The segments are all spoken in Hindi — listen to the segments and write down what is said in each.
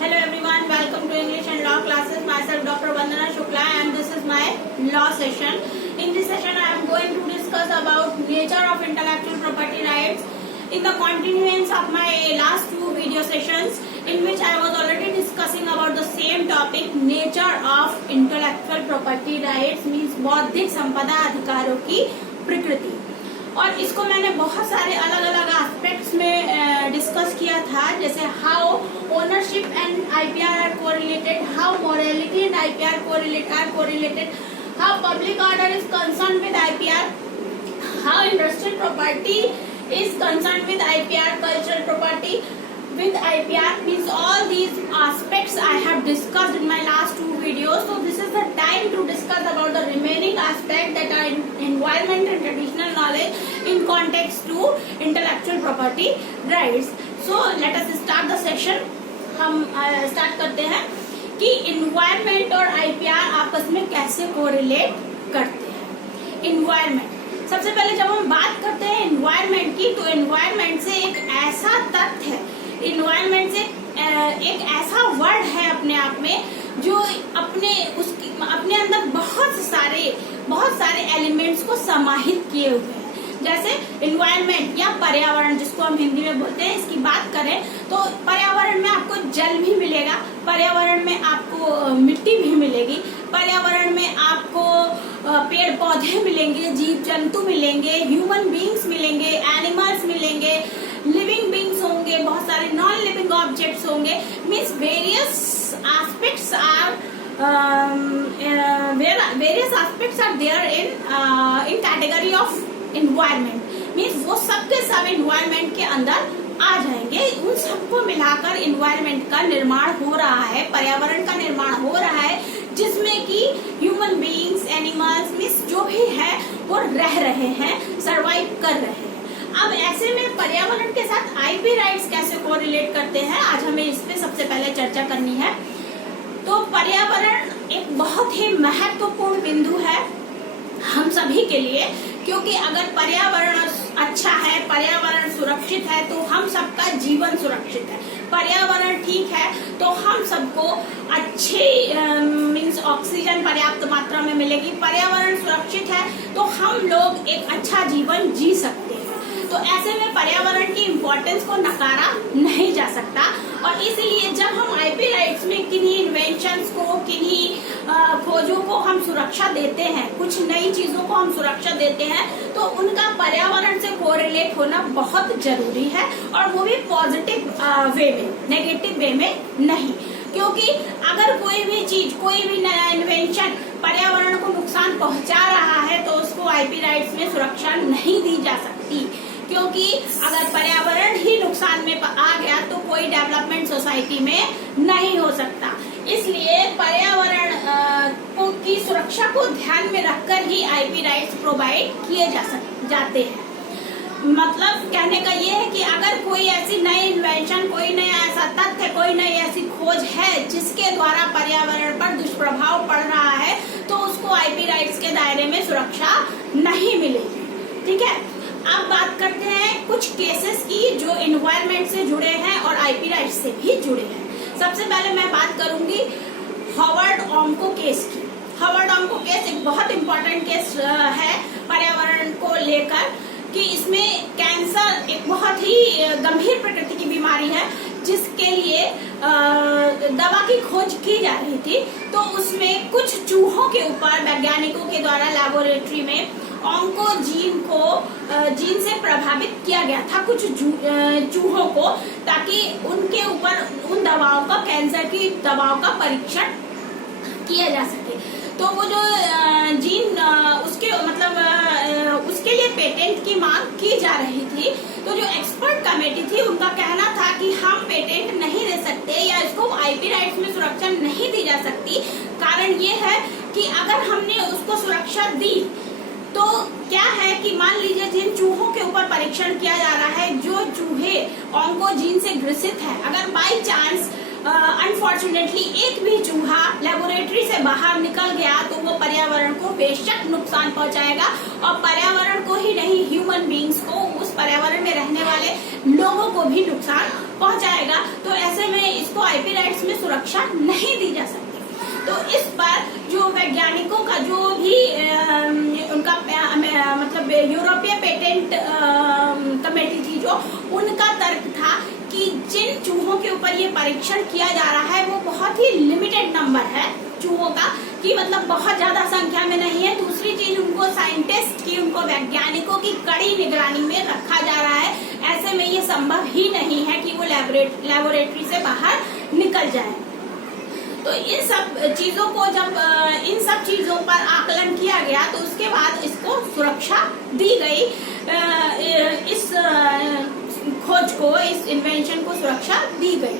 Hello everyone, welcome to English and Law classes. Myself Dr. Vandana Shukla and this is my law session. In this session I am going to discuss about nature of intellectual property rights in the continuance of my last two video sessions in which I was already discussing about the same topic, nature of intellectual property rights means बौद्धिक संपदा अधिकारों की प्रकृति। और इसको मैंने बहुत सारे अलग अलग एस्पेक्ट्स में डिस्कस किया था, जैसे how ownership and IPR are correlated, how morality and IPR are correlated, how public order is concern with IPR, how industrial property is concern with IPR, cultural property with IPR means all these aspects I have discussed in my last two videos. So this is the time to discuss about the remaining aspect that are environment and traditional knowledge in context to intellectual property rights. So let us start the session. हम start करते हैं कि environment और IPR आपस में कैसे correlate करते हैं। Environment सबसे पहले जब हम बात करते हैं environment की, तो environment से एक ऐसा तथ्य है, इन्वायरमेंट से एक ऐसा वर्ड है अपने आप में जो अपने अंदर बहुत सारे एलिमेंट्स को समाहित किए हुए हैं। जैसे इन्वायरमेंट या पर्यावरण जिसको हम हिंदी में बोलते हैं, इसकी बात करें तो पर्यावरण में आपको जल भी मिलेगा, पर्यावरण में आपको मिट्टी भी मिलेगी, पर्यावरण में आपको पेड़ पौधे मिलेंगे, जीव जंतु मिलेंगे, ह्यूमन बींग्स मिलेंगे, एनिमल्स मिलेंगे, लिविंग बींग्स होंगे, बहुत सारे नॉन लिविंग ऑब्जेक्ट्स होंगे। Means various aspects are there in category of environment. Means वो सब के सब एनवायरनमेंट के अंदर आ जाएंगे। उन सबको मिलाकर एनवायरनमेंट का निर्माण हो रहा है, पर्यावरण का निर्माण हो रहा है, जिसमें कि ह्यूमन बीइंग्स, एनिमल्स मीन्स जो भी है वो रह रहे हैं, सरवाइव कर रहे हैं। अब ऐसे में पर्यावरण के साथ आईपी राइट्स कैसे कोरिलेट करते हैं, आज हमें इस पे सबसे पहले चर्चा करनी है। तो पर्यावरण एक बहुत ही महत्वपूर्ण बिंदु है हम सभी के लिए, क्योंकि अगर पर्यावरण अच्छा है, पर्यावरण सुरक्षित है तो हम सबका जीवन सुरक्षित है। पर्यावरण ठीक है तो हम सबको अच्छी मीन्स ऑक्सीजन पर्याप्त मात्रा में मिलेगी। पर्यावरण सुरक्षित है तो हम लोग एक अच्छा जीवन जी सकते हैं। तो ऐसे में पर्यावरण की इम्पोर्टेंस को नकारा नहीं जा सकता, और इसीलिए जब हम आईपी राइट्स में किन्हीं इन्वेंशंस को, किन्हीं खोजों को हम सुरक्षा देते हैं, कुछ नई चीजों को हम सुरक्षा देते हैं, तो उनका पर्यावरण से कोरिलेट होना बहुत जरूरी है, और वो भी पॉजिटिव वे में, नेगेटिव वे में नहीं। क्योंकि अगर कोई भी चीज, कोई भी नया इन्वेंशन पर्यावरण को नुकसान पहुंचा रहा है तो उसको आईपी राइट्स में सुरक्षा नहीं दी जा सकती, क्योंकि अगर पर्यावरण ही नुकसान में आ गया तो कोई डेवलपमेंट सोसाइटी में नहीं हो सकता। इसलिए पर्यावरण की सुरक्षा को ध्यान में रखकर ही आईपी राइट्स प्रोवाइड किए जाते हैं। मतलब कहने का ये है कि अगर कोई ऐसी नई इन्वेंशन, कोई नया ऐसा तथ्य, कोई नई ऐसी खोज है जिसके द्वारा पर्यावरण पर दुष्प्रभाव पड़ रहा है, तो उसको आईपी राइट्स के दायरे में सुरक्षा नहीं मिलेगी। ठीक है, अब बात करते हैं कुछ केसेस की जो एनवायरनमेंट से जुड़े हैं और आईपी राइट्स से भी जुड़े हैं। सबसे पहले मैं बात करूंगी हॉवर्ड ऑम्को केस की। हॉवर्ड ऑम्को केस एक बहुत इम्पोर्टेंट केस है पर्यावरण को लेकर, कि इसमें कैंसर एक बहुत ही गंभीर प्रकृति की बीमारी है जिसके लिए दवा की खोज की जा रही थी। तो उसमें कुछ चूहों के ऊपर वैज्ञानिकों के द्वारा लेबोरेटरी में ऑन्कोजीन को जीन से प्रभावित किया गया था कुछ चूहों को, ताकि उनके ऊपर उन दवाओं का, कैंसर की दवाओं का परीक्षण किया जा सके। तो वो जो जीन उसके मतलब उसके लिए पेटेंट की मांग की जा रही थी। तो जो एक्सपर्ट कमेटी थी उनका कहना था कि हम पेटेंट नहीं दे सकते या इसको आईपी राइट्स में सुरक्षा नहीं दी जा सकती। कारण ये है कि अगर हमने उसको सुरक्षा दी तो क्या है कि मान लीजिए जिन चूहों के ऊपर परीक्षण किया जा रहा है, जो चूहे ऑन्कोजीन से ग्रसित है, अगर बाई चांस अनफॉर्चुनेटली एक भी चूहा लेबोरेटरी से बाहर निकल गया तो वो पर्यावरण को बेशक नुकसान पहुंचाएगा, और पर्यावरण को ही नहीं, ह्यूमन बींग्स को, उस पर्यावरण में रहने वाले लोगों को भी नुकसान पहुंचाएगा। तो ऐसे में इसको आईपी राइट्स में सुरक्षा नहीं दी जा सकती। तो इस पर जो वैज्ञानिकों का जो भी उनका मतलब यूरोपीय पेटेंट कमेटी थी जो, उनका तर्क था कि जिन चूहों के ऊपर ये परीक्षण किया जा रहा है वो बहुत ही लिमिटेड नंबर है चूहों का, कि मतलब बहुत ज्यादा संख्या में नहीं है। दूसरी चीज, उनको साइंटिस्ट की, उनको वैज्ञानिकों की कड़ी निगरानी में रखा जा रहा है। ऐसे में ये संभव ही नहीं है कि वो लेबोरेटरी से बाहर निकल जाए। तो इन सब चीजों को जब इन सब चीजों पर आकलन किया गया तो उसके बाद इसको सुरक्षा दी गई, इस खोज को, इस इन्वेंशन को सुरक्षा दी गई।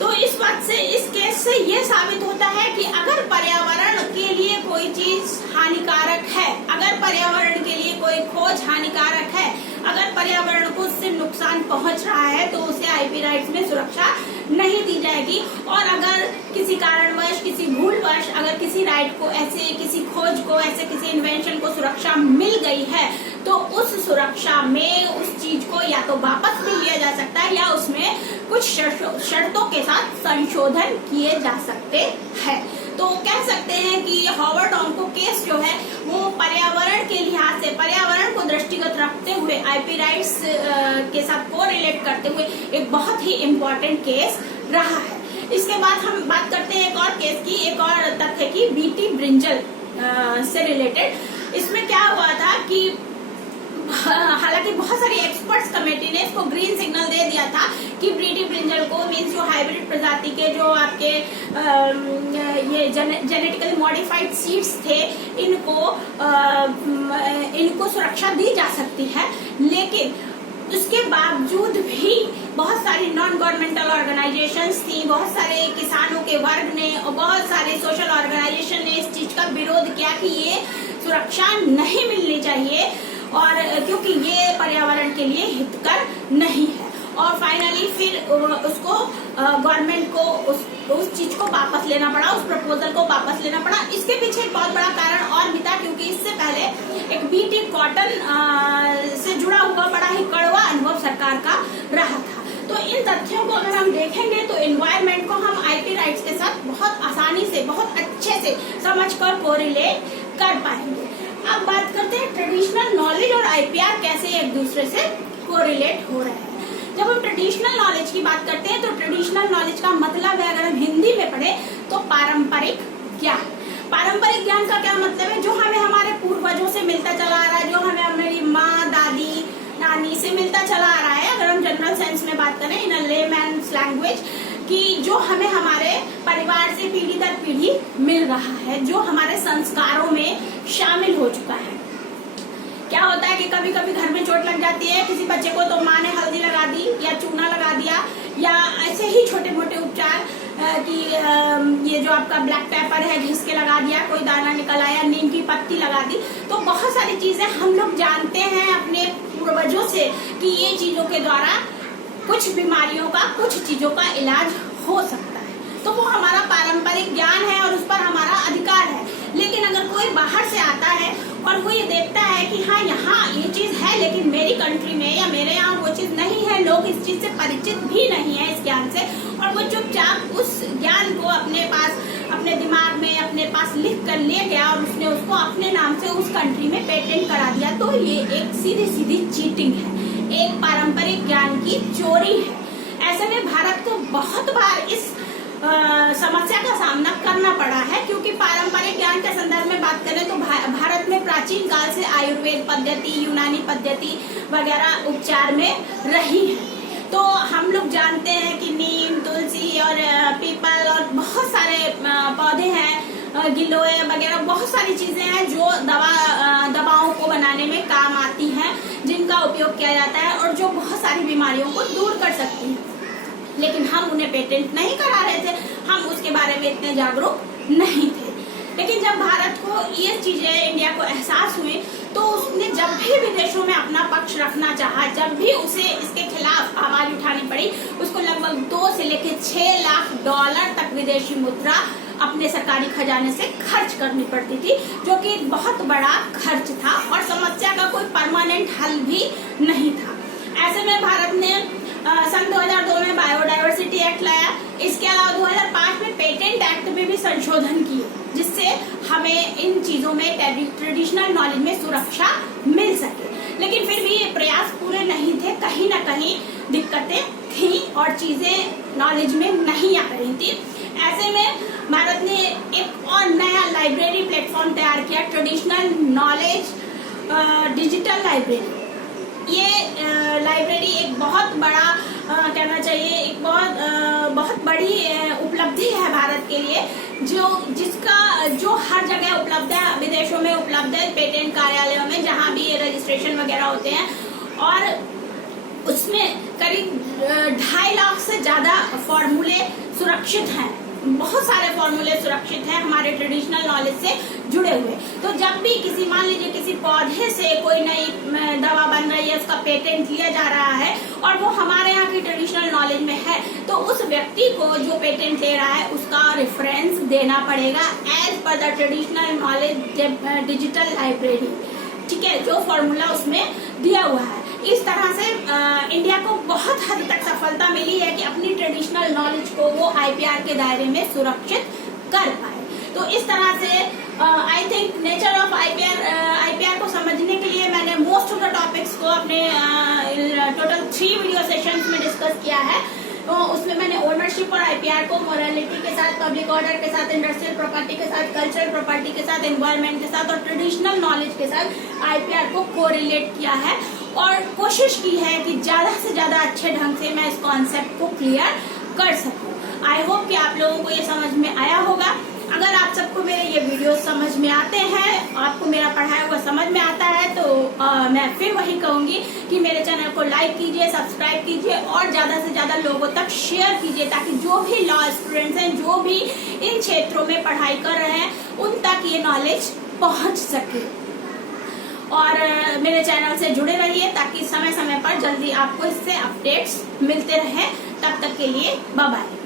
तो इस बात से, इस केस से ये साबित होता है कि अगर पर्यावरण के लिए कोई चीज हानिकारक है, अगर पर्यावरण के लिए कोई खोज हानिकारक है, अगर पर्यावरण को उससे नुकसान पहुंच रहा है तो उसे आईपी राइट्स में सुरक्षा नहीं दी जाएगी। और अगर किसी कारणवश, किसी भूलवश अगर किसी राइट को, ऐसे किसी खोज को, ऐसे किसी इन्वेंशन को सुरक्षा मिल गई है तो उस सुरक्षा में उस चीज को या तो वापस भी लिया जा सकता है या उसमें कुछ शर्तों के साथ संशोधन किए जा सकते हैं। तो कह सकते हैं कि हॉवर्ड ऑन्को केस जो है वो पर्यावरण के लिहाज से, पर्यावरण को दृष्टिगत रखते हुए, आईपी राइट्स के साथ कोरिलेट करते हुए एक बहुत ही इम्पोर्टेंट केस रहा है। इसके बाद हम बात करते हैं एक और केस की, एक और तथ्य की, बीटी ब्रिंजल से रिलेटेड। इसमें क्या हुआ था कि हालांकि बहुत सारी एक्सपर्ट्स कमेटी ने इसको ग्रीन सिग्नल दे दिया था कि बीटी ब्रिंजल को, मीन्स जो हाइब्रिड प्रजाति के जो आपके ये जेनेटिकली मॉडिफाइड सीड्स थे, इनको सुरक्षा दी जा सकती है। लेकिन उसके बावजूद भी बहुत सारी नॉन गवर्नमेंटल ऑर्गेनाइजेशंस थी, बहुत सारे किसानों के वर्ग ने और बहुत सारे सोशल ऑर्गेनाइजेशन ने इस चीज का विरोध किया कि ये सुरक्षा नहीं मिलनी चाहिए, और क्योंकि ये पर्यावरण के लिए हितकर नहीं है। और फाइनली फिर उसको गवर्नमेंट को उस चीज को वापस लेना पड़ा, उस प्रपोजल को वापस लेना पड़ा। इसके पीछे एक बहुत बड़ा कारण और भी था, क्योंकि इससे पहले एक बीटी कॉटन से जुड़ा हुआ बड़ा ही कड़वा अनुभव सरकार का रहा था। तो इन तथ्यों को अगर हम देखेंगे तो एनवायरनमेंट को हम आईपी राइट्स के साथ बहुत आसानी से, बहुत अच्छे से समझकर कोरिलेट कर पाएंगे। अब बात करते हैं ट्रेडिशनल नॉलेज और आईपीआर कैसे एक दूसरे से कोरिलेट हो रहे हैं। जब हम ट्रेडिशनल नॉलेज की बात करते हैं तो ट्रेडिशनल नॉलेज का मतलब है, अगर हम हिंदी में पढ़े तो पारंपरिक ज्ञान। पारंपरिक ज्ञान का क्या मतलब है? जो हमें हमारे पूर्वजों से मिलता चला आ रहा है, जो हमें हमारी माँ, दादी, नानी से मिलता चला आ रहा है। अगर हम जनरल सेंस में बात करें, इन अ लेमैन्स लैंग्वेज, कि जो हमें हमारे परिवार से पीढ़ी दर पीढ़ी मिल रहा है, जो हमारे संस्कारों में शामिल हो चुका है। क्या होता है कि कभी कभी घर में चोट लग जाती है किसी बच्चे को, तो माँ ने हल्दी लगा दी या चूना लगा दिया, या ऐसे ही छोटे मोटे उपचार कि ये जो आपका ब्लैक पेपर है घिस के लगा दिया, कोई दाना निकल आया, नीम की पत्ती लगा दी। तो बहुत सारी चीजें हम लोग जानते हैं अपने पूर्वजों से कि ये चीजों के द्वारा कुछ बीमारियों का, कुछ चीजों का इलाज हो सकता है। तो वो हमारा पारंपरिक ज्ञान है और उस पर हमारा अधिकार है। लेकिन अगर कोई बाहर से आता है और वो ये देखता है कि हाँ यहाँ ये चीज है, लेकिन मेरी कंट्री में या मेरे यहाँ वो चीज नहीं है, लोग इस चीज से परिचित भी नहीं है इस ज्ञान से, और वो चुपचाप उस ज्ञान को अपने पास, अपने दिमाग में, अपने पास लिख कर ले गया और उसने उसको अपने नाम से उस कंट्री में पेटेंट करा दिया, तो ये एक सीधी सीधी चीटिंग है, एक पारंपरिक ज्ञान की चोरी है। ऐसे में भारत को बहुत बार इस समस्या का सामना करना पड़ा है, क्योंकि पारंपरिक ज्ञान के संदर्भ में बात करें तो भारत में प्राचीन काल से आयुर्वेद पद्धति, यूनानी पद्धति वगैरह उपचार में रही है। तो हम लोग जानते हैं कि नीम, तुलसी और पीपल और बहुत सारे पौधे हैं, गिलोय वगैरह बहुत सारी चीजें हैं जो दवाओं को बनाने में काम आती हैं, जिनका उपयोग किया जाता है और जो बहुत सारी बीमारियों को दूर कर सकती हैं। लेकिन हम उन्हें पेटेंट नहीं करा रहे थे, हम उसके बारे में इतने जागरूक नहीं थे। लेकिन जब भारत को ये चीजें, इंडिया को एहसास हुई, तो उसने जब भी विदेशों में अपना पक्ष रखना चाहा, जब भी उसे इसके खिलाफ आवाज उठानी पड़ी, उसको लगभग 2 से लेकर 6 लाख डॉलर तक विदेशी मुद्रा अपने सरकारी खजाने से खर्च करनी पड़ती थी, जो कि एक बहुत बड़ा खर्च था और समस्या का कोई परमानेंट हल भी नहीं था। ऐसे में भारत ने सन 2002 में बायोडायवर्सिटी एक्ट लाया। इसके अलावा 2005 भी संशोधन किए जिससे हमें इन चीजों में ट्रेडिशनल नॉलेज में सुरक्षा मिल सके। लेकिन फिर भी ये प्रयास पूरे नहीं थे, कहीं ना कहीं दिक्कतें थी और चीजें नॉलेज में नहीं आ रही थी। ऐसे में भारत ने एक और नया लाइब्रेरी प्लेटफॉर्म तैयार किया, ट्रेडिशनल नॉलेज डिजिटल लाइब्रेरी। ये लाइब्रेरी एक बहुत बड़ा कहना चाहिए एक बहुत बड़ी उपलब्धि है भारत के लिए, जो हर जगह उपलब्ध है, विदेशों में उपलब्ध है, पेटेंट कार्यालयों में जहां भी ये रजिस्ट्रेशन वगैरह होते हैं। और उसमें करीब 2.5 लाख से ज्यादा फॉर्मूले सुरक्षित हैं, बहुत सारे फॉर्मूले सुरक्षित हैं हमारे ट्रेडिशनल नॉलेज से जुड़े हुए। तो जब भी मान लीजिए किसी पौधे से कोई नई दवा बन रही है, उसका पेटेंट लिया जा रहा है और वो हमारे यहाँ की ट्रेडिशनल नॉलेज में है, तो उस व्यक्ति को जो पेटेंट ले रहा है उसका रेफरेंस देना पड़ेगा as per the traditional knowledge digital library, ठीक है, जो फॉर्मूला उसमें दिया हुआ है। इस तरह से इंडिया को बहुत हद तक सफलता मिली है कि अपनी ट्रेडिशनल नॉलेज को वो आईपीआर के दायरे में सुरक्षित कर पाए। तो इस तरह से I think nature of IPR को समझने के लिए मैंने मोस्ट ऑफ द टॉपिक्स को अपने टोटल 3 वीडियो सेशंस में डिस्कस किया है। तो उसमें मैंने ओनरशिप और आईपीआर को मोरालिटी के साथ, पब्लिक ऑर्डर के साथ, इंडस्ट्रियल प्रॉपर्टी के साथ, कल्चरल प्रॉपर्टी के साथ, एनवायरमेंट के साथ और ट्रेडिशनल नॉलेज के साथ आईपीआर को कोरिलेट किया है और कोशिश की है कि ज्यादा से ज्यादा अच्छे ढंग से मैं इस कॉन्सेप्ट को क्लियर कर सकूं। आई होप कि आप लोगों को ये समझ में आया होगा। अगर आप सबको मेरे ये वीडियो समझ में आते हैं, आपको मेरा पढ़ाया हुआ समझ में आता है, तो मैं फिर वही कहूंगी कि मेरे चैनल को लाइक कीजिए, सब्सक्राइब कीजिए और ज्यादा से ज्यादा लोगों तक शेयर कीजिए, ताकि जो भी लॉ स्टूडेंट्स हैं, जो भी इन क्षेत्रों में पढ़ाई कर रहे हैं, उन तक ये नॉलेज पहुंच सके। और मेरे चैनल से जुड़े रहिए ताकि समय समय पर जल्दी आपको इससे अपडेट्स मिलते रहे। तब तक के लिए बाय बाय।